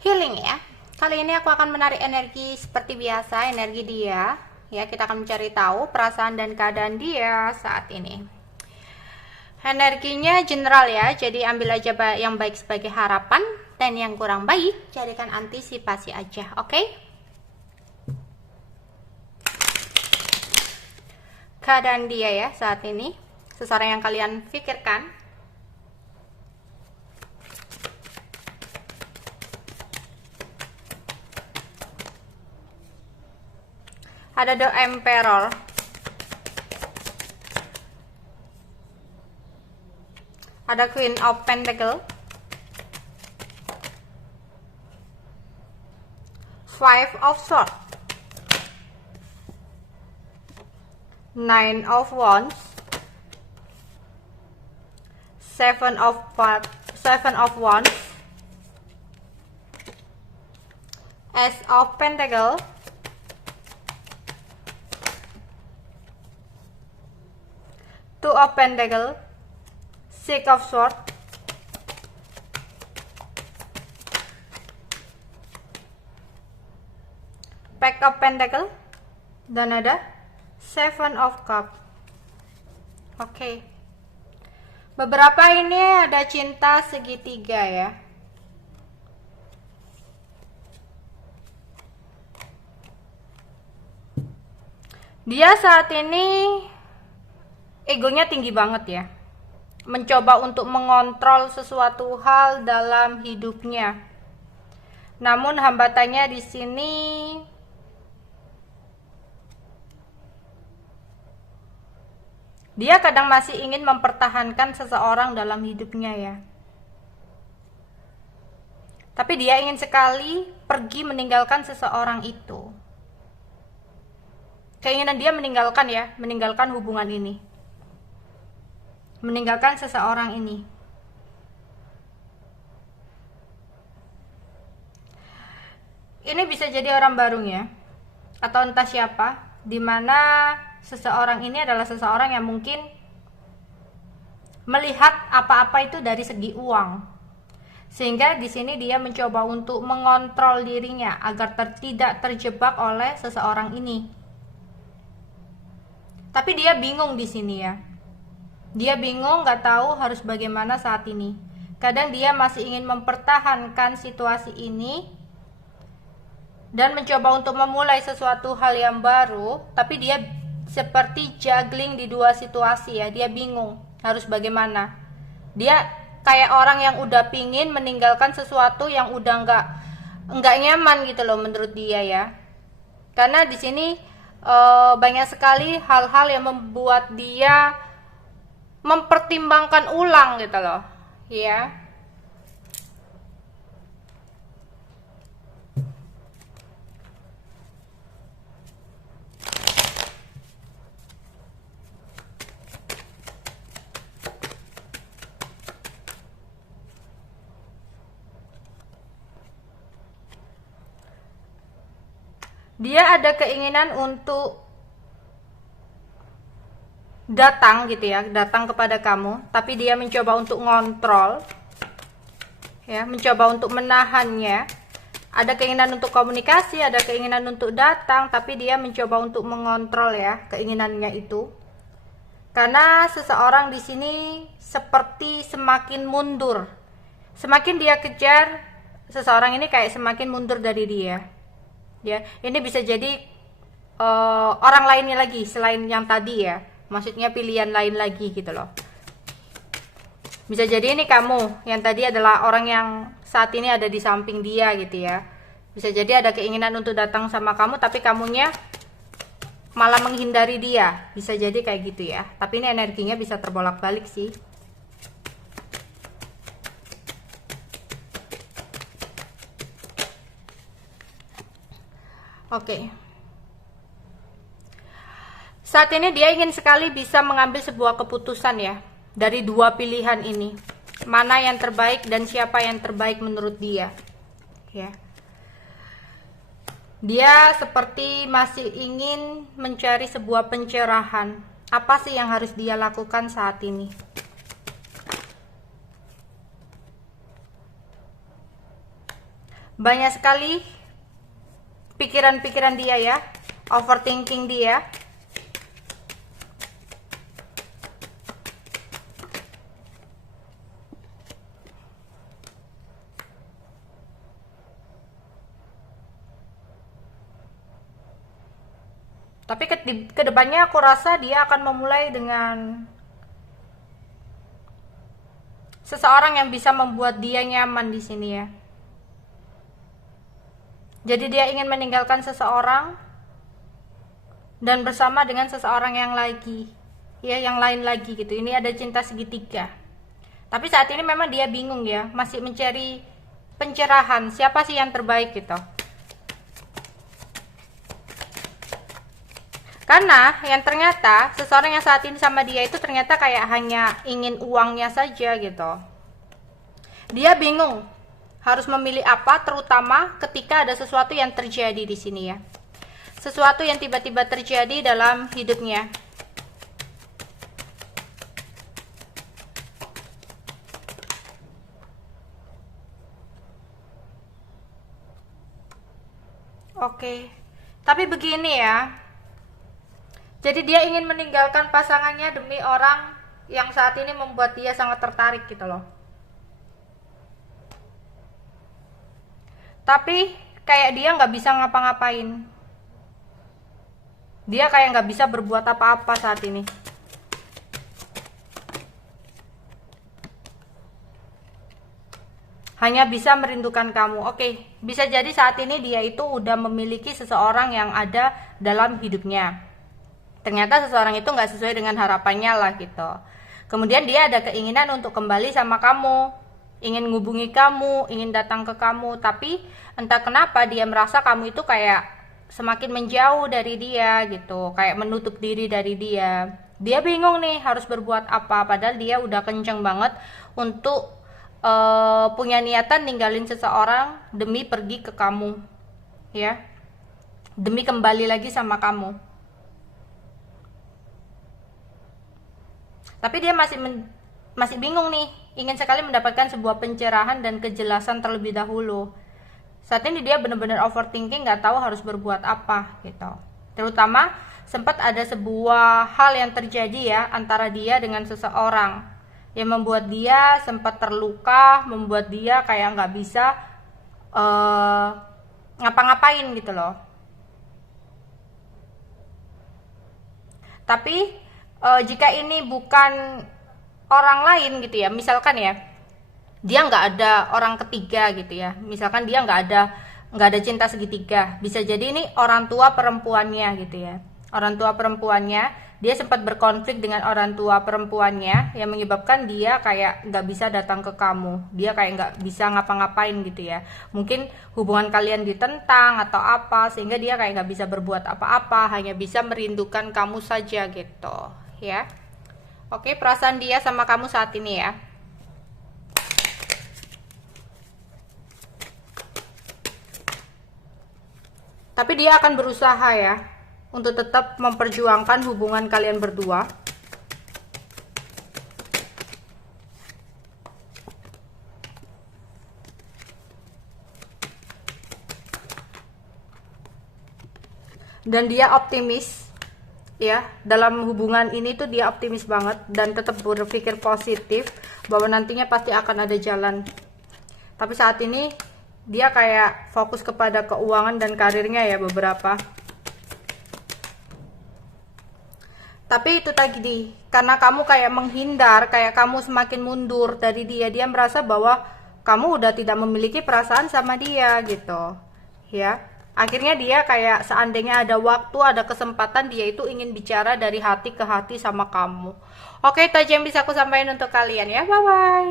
healing ya. Kali ini aku akan menarik energi seperti biasa, energi dia. Ya, kita akan mencari tahu perasaan dan keadaan dia saat ini. Energinya general ya, jadi ambil aja yang baik sebagai harapan dan yang kurang baik carikan antisipasi aja, oke? Keadaan dia ya saat ini, seseorang yang kalian pikirkan. Ada The Emperor. Ada Queen of Pentacle. Five of Swords. Nine of Wands. Seven of Wands. Ace of Pentacle. Two of Pentacle, Six of Swords, Pack of Pentacle, dan ada Seven of Cup. Oke. Beberapa ini ada cinta segitiga ya. Dia saat ini egonya tinggi banget ya, mencoba untuk mengontrol sesuatu hal dalam hidupnya. Namun hambatannya di sini dia kadang masih ingin mempertahankan seseorang dalam hidupnya ya. Tapi dia ingin sekali pergi meninggalkan seseorang itu. Keinginan dia meninggalkan hubungan ini. Meninggalkan seseorang ini. Ini bisa jadi orang barunya atau entah siapa, dimana seseorang ini adalah seseorang yang mungkin melihat apa-apa itu dari segi uang, sehingga di sini dia mencoba untuk mengontrol dirinya agar tidak terjebak oleh seseorang ini. Tapi dia bingung di sini ya. Dia bingung, gak tahu harus bagaimana saat ini. Kadang dia masih ingin mempertahankan situasi ini dan mencoba untuk memulai sesuatu hal yang baru, tapi dia seperti juggling di dua situasi ya. Dia bingung harus bagaimana. Dia kayak orang yang udah pingin meninggalkan sesuatu yang udah nggak nyaman gitu loh menurut dia ya. Karena di sini banyak sekali hal-hal yang membuat dia mempertimbangkan ulang gitu loh ya. Dia ada keinginan untuk datang gitu ya, datang kepada kamu, tapi dia mencoba untuk ngontrol ya, mencoba untuk menahannya. Ada keinginan untuk komunikasi, ada keinginan untuk datang, tapi dia mencoba untuk mengontrol ya keinginannya itu. Karena seseorang di sini seperti semakin mundur. Semakin dia kejar, seseorang ini kayak semakin mundur dari dia. Ya, ini bisa jadi orang lainnya lagi selain yang tadi ya. Maksudnya pilihan lain lagi gitu loh. Bisa jadi ini kamu yang tadi adalah orang yang saat ini ada di samping dia gitu ya. Bisa jadi ada keinginan untuk datang sama kamu, tapi kamunya malah menghindari dia. Bisa jadi kayak gitu ya. Tapi ini energinya bisa terbolak-balik sih. Oke. Saat ini dia ingin sekali bisa mengambil sebuah keputusan ya, dari dua pilihan ini. Mana yang terbaik dan siapa yang terbaik menurut dia. Ya. Dia seperti masih ingin mencari sebuah pencerahan. Apa sih yang harus dia lakukan saat ini? banyak sekali pikiran-pikiran dia ya, overthinking dia. Tapi kedepannya aku rasa dia akan memulai dengan seseorang yang bisa membuat dia nyaman di sini ya. Jadi dia ingin meninggalkan seseorang dan bersama dengan seseorang yang lagi, ya, yang lain lagi gitu. Ini ada cinta segitiga. Tapi saat ini memang dia bingung ya, masih mencari pencerahan, siapa sih yang terbaik gitu. Karena yang ternyata seseorang yang saat ini sama dia itu ternyata kayak hanya ingin uangnya saja gitu. Dia bingung harus memilih apa, terutama ketika ada sesuatu yang terjadi di sini ya. Sesuatu yang tiba-tiba terjadi dalam hidupnya. Oke. Tapi begini ya. Jadi dia ingin meninggalkan pasangannya demi orang yang saat ini membuat dia sangat tertarik gitu loh. Tapi kayak dia nggak bisa ngapa-ngapain. Dia kayak nggak bisa berbuat apa-apa saat ini. Hanya bisa merindukan kamu. Oke, bisa jadi saat ini dia itu udah memiliki seseorang yang ada dalam hidupnya. Ternyata seseorang itu nggak sesuai dengan harapannya lah gitu. Kemudian dia ada keinginan untuk kembali sama kamu, ingin ngubungi kamu, ingin datang ke kamu, tapi entah kenapa dia merasa kamu itu kayak semakin menjauh dari dia gitu, kayak menutup diri dari dia. Dia bingung nih harus berbuat apa, padahal dia udah kenceng banget untuk punya niatan ninggalin seseorang demi pergi ke kamu, ya, demi kembali lagi sama kamu. Tapi dia masih bingung nih, ingin sekali mendapatkan sebuah pencerahan dan kejelasan terlebih dahulu. Saat ini dia benar-benar overthinking, nggak tahu harus berbuat apa gitu. Terutama sempat ada sebuah hal yang terjadi ya antara dia dengan seseorang yang membuat dia sempat terluka, membuat dia kayak nggak bisa ngapa-ngapain gitu loh. Tapi jika ini bukan orang lain gitu ya, misalkan ya dia nggak ada orang ketiga gitu ya, misalkan dia nggak ada cinta segitiga, bisa jadi ini orang tua perempuannya gitu ya. Orang tua perempuannya, dia sempat berkonflik dengan orang tua perempuannya yang menyebabkan dia kayak nggak bisa datang ke kamu, dia kayak nggak bisa ngapa-ngapain gitu ya. Mungkin hubungan kalian ditentang atau apa, sehingga dia kayak nggak bisa berbuat apa-apa, hanya bisa merindukan kamu saja gitu ya. Oke, perasaan dia sama kamu saat ini ya. Tapi dia akan berusaha ya untuk tetap memperjuangkan hubungan kalian berdua. Dan dia optimis ya, dalam hubungan ini tuh dia optimis banget dan tetap berpikir positif bahwa nantinya pasti akan ada jalan. Tapi saat ini dia kayak fokus kepada keuangan dan karirnya ya beberapa. Tapi itu tadi, karena kamu kayak menghindar, kayak kamu semakin mundur dari dia, dia merasa bahwa kamu udah tidak memiliki perasaan sama dia gitu ya. Akhirnya dia kayak seandainya ada waktu, ada kesempatan, dia itu ingin bicara dari hati ke hati sama kamu. Oke, itu aja yang bisa aku sampaikan untuk kalian ya. Bye bye.